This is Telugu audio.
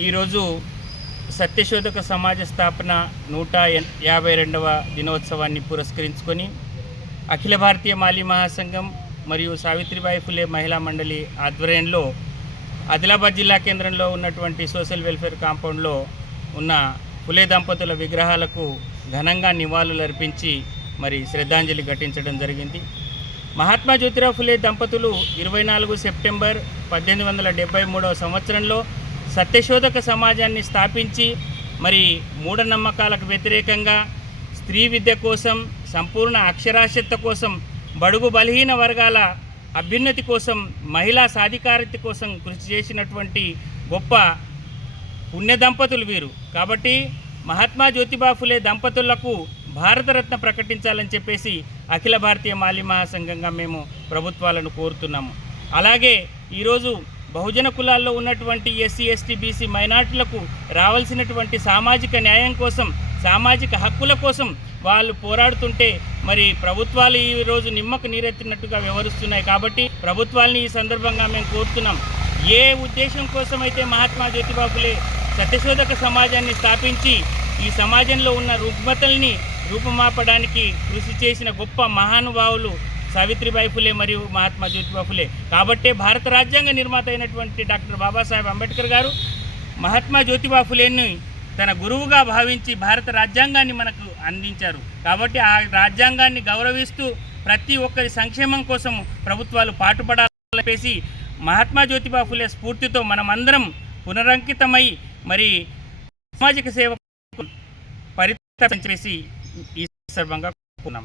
ఈరోజు సత్యశోధక సమాజ స్థాపన 152వ దినోత్సవాన్ని పురస్కరించుకొని అఖిల భారతీయ మాలీ మహాసంఘం మరియు సావిత్రిబాయి ఫులే మహిళా మండలి ఆధ్వర్యంలో ఆదిలాబాద్ జిల్లా కేంద్రంలో ఉన్నటువంటి సోషల్ వెల్ఫేర్ కాంపౌండ్లో ఉన్న ఫులే దంపతుల విగ్రహాలకు ఘనంగా నివాళులు అర్పించి మరి శ్రద్ధాంజలి ఘటించడం జరిగింది. మహాత్మా జ్యోతిరావు ఫులే దంపతులు 24 సెప్టెంబర్ 1873 సంవత్సరంలో సత్యశోధక సమాజాన్ని స్థాపించి మరి మూఢనమ్మకాలకు వ్యతిరేకంగా స్త్రీ విద్య కోసం, సంపూర్ణ అక్షరాస్యత కోసం, బడుగు బలహీన వర్గాల అభ్యున్నతి కోసం, మహిళా సాధికారత కోసం కృషి చేసినటువంటి గొప్ప పుణ్య దంపతులు వీరు. కాబట్టి మహాత్మా జ్యోతిబా ఫులే దంపతులకు భారతరత్న ప్రకటించాలని చెప్పేసి అఖిల భారతీయ మాలీ మహాసంఘంగా మేము ప్రభుత్వాలను కోరుతున్నాము. అలాగే ఈరోజు బహుజన కులాల్లో ఉన్నటువంటి ఎస్సీ, ఎస్టీ, బీసీ మైనార్టీలకు రావాల్సినటువంటి సామాజిక న్యాయం కోసం, సామాజిక హక్కుల కోసం వాళ్ళు పోరాడుతుంటే మరి ప్రభుత్వాలు ఈరోజు నిమ్మకు నీరెత్తినట్టుగా వ్యవహరిస్తున్నాయి. కాబట్టి ప్రభుత్వాలని ఈ సందర్భంగా మేము కోరుతున్నాం, ఏ ఉద్దేశం కోసమైతే మహాత్మా జ్యోతిబా ఫులే సత్యశోధక సమాజాన్ని స్థాపించి ఈ సమాజంలో ఉన్న రుగ్మతల్ని రూపుమాపడానికి కృషి చేసిన గొప్ప మహానుభావులు సావిత్రిబాయి ఫులే మరియు మహాత్మా జ్యోతిబా ఫులే. కాబట్టే భారత రాజ్యాంగ నిర్మాత అయినటువంటి డాక్టర్ బాబాసాహెబ్ అంబేద్కర్ గారు మహాత్మా జ్యోతిబా ఫులేని తన గురువుగా భావించి భారత రాజ్యాంగాన్ని మనకు అందించారు. కాబట్టి ఆ రాజ్యాంగాన్ని గౌరవిస్తూ ప్రతి ఒక్కరి సంక్షేమం కోసం ప్రభుత్వాలు పాటుపడాలని చెప్పేసి మహాత్మా జ్యోతిబా ఫులే స్ఫూర్తితో మనమందరం పునరంకితమై మరి సామాజిక సేవ పరితపించేసి ఈ సందర్భంగా కోరుకున్నాం.